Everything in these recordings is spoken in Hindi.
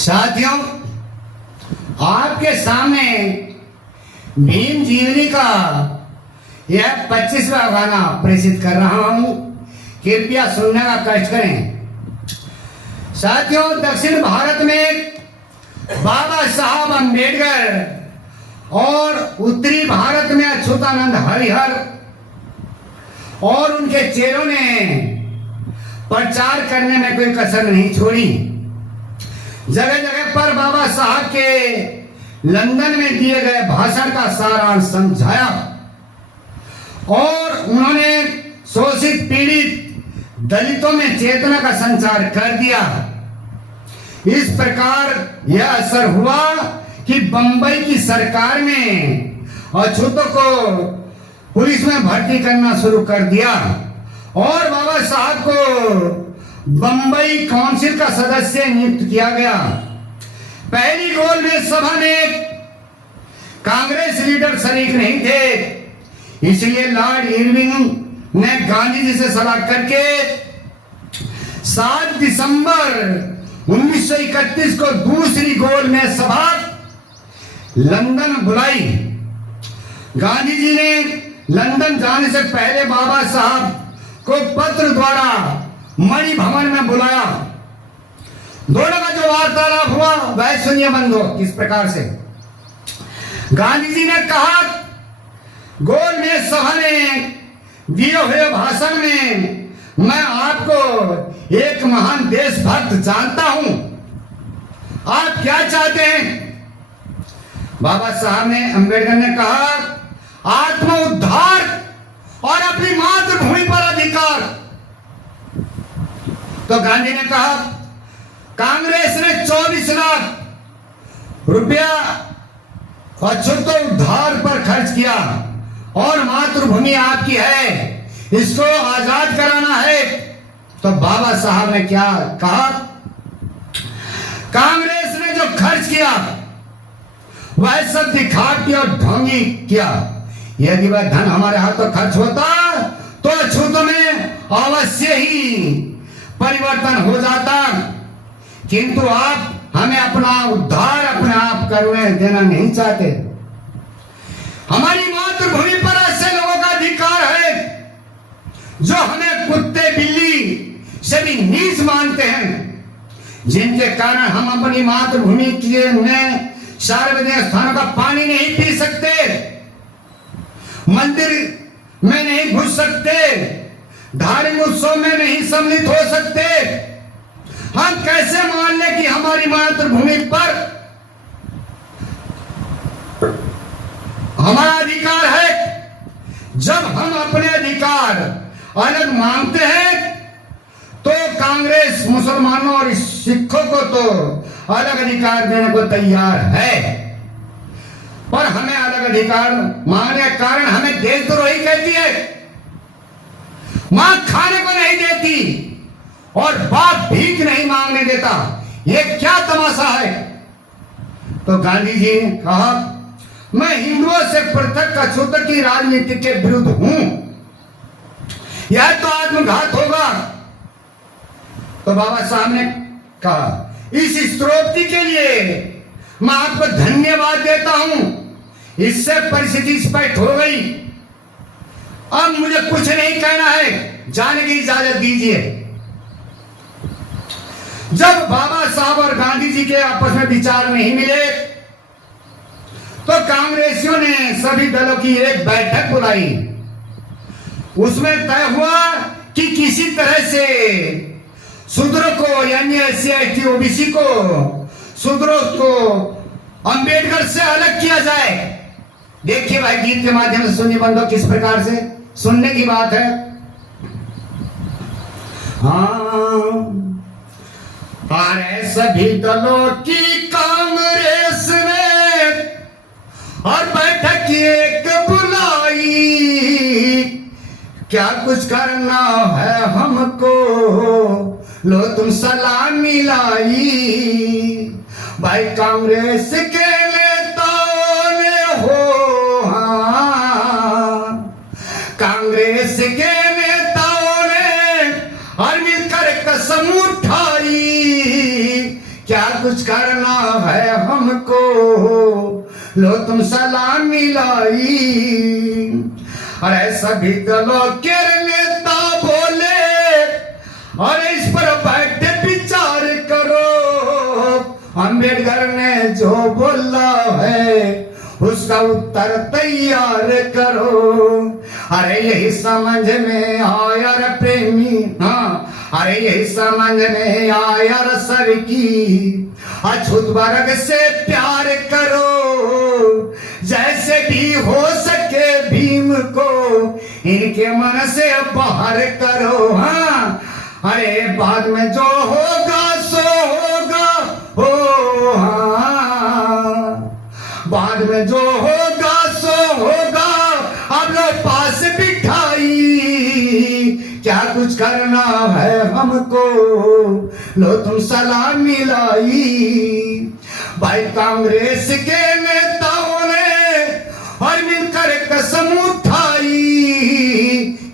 साथियों, आपके सामने भीम जीवनी का यह 25वां गाना प्रेषित कर रहा हूं। कृपया सुनने का कष्ट करें। साथियों, दक्षिण भारत में बाबा साहब अम्बेडकर और उत्तरी भारत में अच्युतानंद हरिहर और उनके चेलों ने प्रचार करने में कोई कसर नहीं छोड़ी। जगह जगह पर बाबा साहब के लंदन में दिए गए भाषण का सारांश समझाया और उन्होंने शोषित पीड़ित दलितों में चेतना का संचार कर दिया। इस प्रकार यह असर हुआ कि बंबई की सरकार ने अछूतों को पुलिस में भर्ती करना शुरू कर दिया और बाबा साहब को बंबई काउंसिल का सदस्य नियुक्त किया गया। पहली गोल में सभा में कांग्रेस लीडर शरीक नहीं थे, इसलिए लॉर्ड इरविंग ने गांधी जी से सलाह करके 7 दिसंबर 1931 को दूसरी गोल में सभा लंदन बुलाई। गांधी जी ने लंदन जाने से पहले बाबा साहब को पत्र द्वारा मणि भवन में बुलाया। दोनों का जो वार्तालाप हुआ वह सुनिए बंधुओं किस प्रकार से। गांधी जी ने कहा, गोल में सभा में दिए हुए भाषण में मैं आपको एक महान देशभक्त जानता हूं। आप क्या चाहते हैं? बाबा साहब ने अम्बेडकर ने कहा, आत्म उद्धार और अपनी मातृभूमि पर अधिकार। तो गांधी ने कहा, कांग्रेस ने 24 लाख रुपया अछूत उद्धार पर खर्च किया और मातृभूमि आपकी है, इसको आजाद कराना है। तो बाबा साहब ने क्या कहा, कांग्रेस ने जो खर्च किया वह सब दिखावटी और ढोंगी किया। यदि वह धन हमारे हाथों खर्च होता तो अछूतों में अवश्य ही परिवर्तन हो जाता, किंतु आप हमें अपना उद्धार अपने आप करने देना नहीं चाहते। हमारी मातृभूमि पर ऐसे लोगों का अधिकार है जो हमें कुत्ते बिल्ली से भी नीच मानते हैं, जिनके कारण हम अपनी मातृभूमि में सार्वजनिक स्थानों का पानी नहीं पी सकते, मंदिर में नहीं घुस सकते, धार्मिक उत्सव में नहीं सम्मिलित हो सकते। हम कैसे मान लें कि हमारी मातृभूमि पर हमारा अधिकार है? जब हम अपने अधिकार अलग मांगते हैं तो कांग्रेस मुसलमानों और सिखों को तो अलग अधिकार देने को तैयार है, पर हमें अलग अधिकार मांगने के कारण हमें देशद्रोही कहती है। मां खाने को नहीं देती और बाप भीख नहीं मांगने देता, ये क्या तमाशा है? तो गांधी जी ने कहा, मैं हिंदुओं से पृथक अछूत की राजनीति के विरुद्ध हूं, यह तो आत्मघात होगा। तो बाबा साहब ने कहा, इस स्तोत्र के लिए मैं आपको धन्यवाद देता हूं, इससे परिस्थिति स्पष्ट हो गई। अब मुझे कुछ नहीं कहना है, जाने की इजाजत दीजिए। जब बाबा साहब और गांधी जी के आपस में विचार नहीं मिले तो कांग्रेसियों ने सभी दलों की एक बैठक बुलाई। उसमें तय हुआ कि किसी तरह से शूद्रों को यानी एससी एसटी ओबीसी को शूद्रों को अंबेडकर से अलग किया जाए। देखिए भाई, गीत के माध्यम से सुनिए बंधुओं किस प्रकार से सुनने की बात है। हाँ, अरे सभी दलों की कांग्रेस ने और बैठक एक बुलाई, क्या कुछ करना है हमको, लो तुम सलामी लाई। भाई कांग्रेस के नेताओं ने हो, हाँ, कांग्रेस के नेताओं ने और मिलकर कसम उठाई, क्या कुछ करना है हमको, लो तुम सलामी लाई। अरे सभी दलों के नेता बोले, और इस पर बैठे विचार करो, अम्बेडकर ने जो बोला है उसका उत्तर तैयार करो। अरे यही समझ में आया रे प्रेमी, हाँ अरे यही समझ में आया रे सर की, अछूत वर्ग से प्यार करो, जैसे भी हो सके भीम को इनके मन से बाहर करो। हाँ अरे बाद में जो होगा सो होगा, हो हाँ बाद में जो होगा सो होगा, अब लो पास बिठाई, क्या कुछ करना है हमको, लो तुम सलामी लाई। भाई कांग्रेस के नेताओं ने और मिलकर कसम उठाई,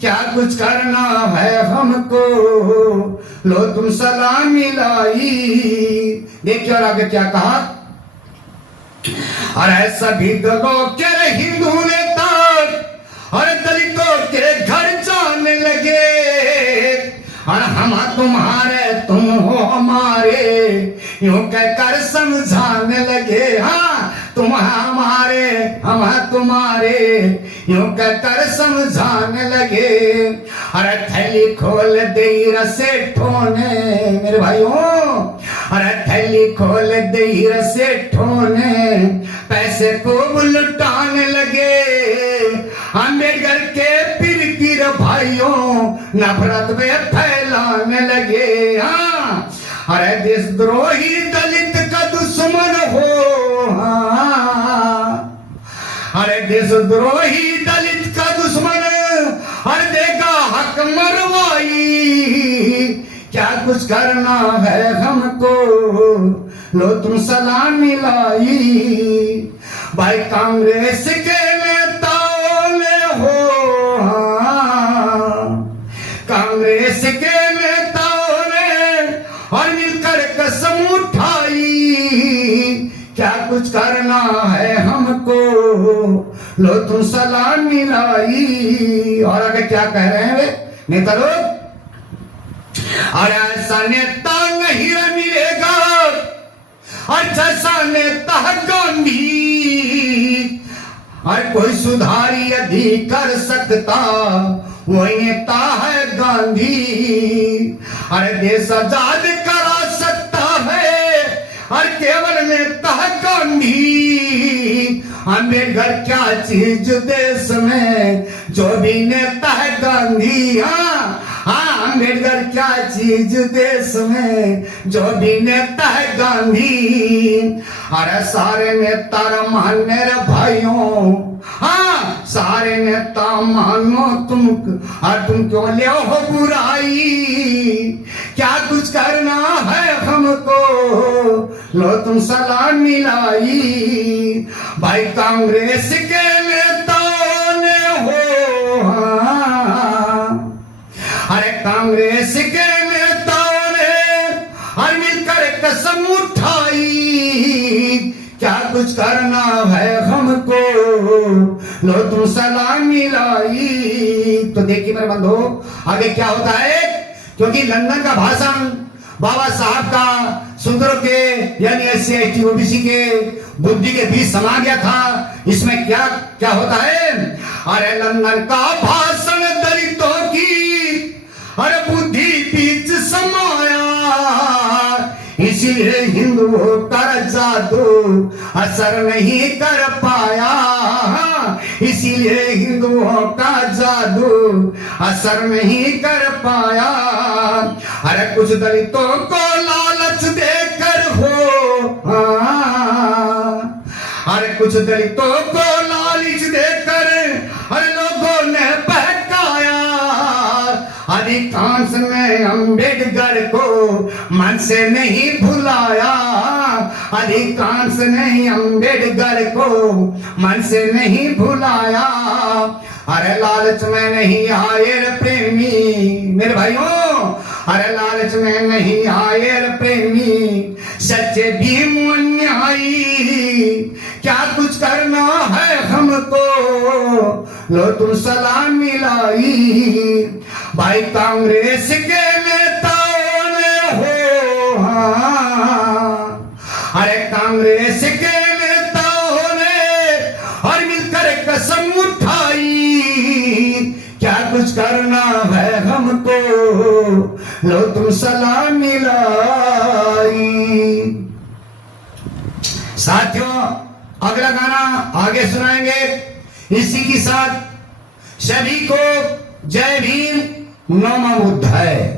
क्या कुछ करना है हमको, लो तुम सलामी लाई। देखिए और आगे क्या कहा, अरे सभी दलों के हिंदू नेता और दलितों के घर जाने लगे, और हम तुम्हारे तुम हो हमारे यूं कहकर समझाने लगे। हाँ तुम हमारे हम तुम्हारे यूं कहकर समझाने लगे। अरे थैली खोल दे रसेठों ने मेरे भाइयों, अरे थैली खोल दे रसेठों ने पैसे को लुटाने लगे। अम्बेडकर के पीर भाइयों नफरत में फैलाने लगे। हाँ अरे देशद्रोही दलित का दुश्मन हो, हाँ अरे देशद्रोही दलित का दुश्मन, हर देगा हक मरवाई, क्या कुछ करना है हमको, लो तुम सलामी लाई। भाई कांग्रेस के नेताओं ने हो, हाँ कांग्रेस के नेताओं ने और मिलकर कसम उठाई, क्या कुछ करना है हमको, लो तुम सलामी लाई। और आगे क्या कह रहे हैं वे नेता लोग, अरे ऐसा नेता नहीं मिलेगा और जैसा नेता गांधी, और कोई सुधार यदि कर सकता वही नेता है गांधी। अरे देश आजाद करा सकता है और केवल नेता है गांधी। अम्बेडकर क्या चीज देश में, जो भी नेता है गांधी। हाँ हाँ अम्बेडकर क्या चीज देश में, जो भी नेता है गांधी। अरे सारे नेता मान्य रे भाइयों, हाँ सारे नेता मानो तुम, और तुम क्यों ले हो बुराई, क्या कुछ करना है हमको, लो तुम सलामी लाई। भाई कांग्रेस के नेताओं ने हो, हाँ अरे कांग्रेस के नेताओं ने और मिलकर कसम उठाई, क्या कुछ करना है हमको, लो तुम सलामी लाई। तो देखिए मेरे बंधु आगे क्या होता है, क्योंकि लंदन का भाषण बाबा साहब का सुंदरों के यानी एससी एसटी ओबीसी के बुद्धि के बीच समा गया था। इसमें क्या क्या होता है, अरे लंदन का भाषण दलितों की अरे बुद्धि बीच समाया, इसीलिए हिंदुओं का जादू असर नहीं कर पाया, इसीलिए हिंदुओं का जादू असर नहीं कर पाया। अरे कुछ दलितों को लालच देकर हो, अरे कुछ दलितों को लालच देकर अरे लोगों ने बहकाया। अधिकांश ने अम्बेडकर को मन से नहीं भुलाया, अधिकांश ने अम्बेडकर को मन से नहीं भुलाया। अरे लालच में नहीं आए रे प्रेमी मेरे भाइयों, अरे लालच में नहीं आए रे प्रेमी, सच्चे भीम अन्यायी, क्या कुछ करना है हमको, लो तुम सलाम मिलाई। भाई कांग्रेस के नेताओं ने हो, हाँ, अरे कांग्रेस के नेताओं ने और मिलकर कसम उठाई, क्या कुछ करना है हमको, लो तुम सलाम मिलाई। साथियों, अगला गाना आगे सुनाएंगे। इसी के साथ सभी को जय भीम, नमो बुद्धाय।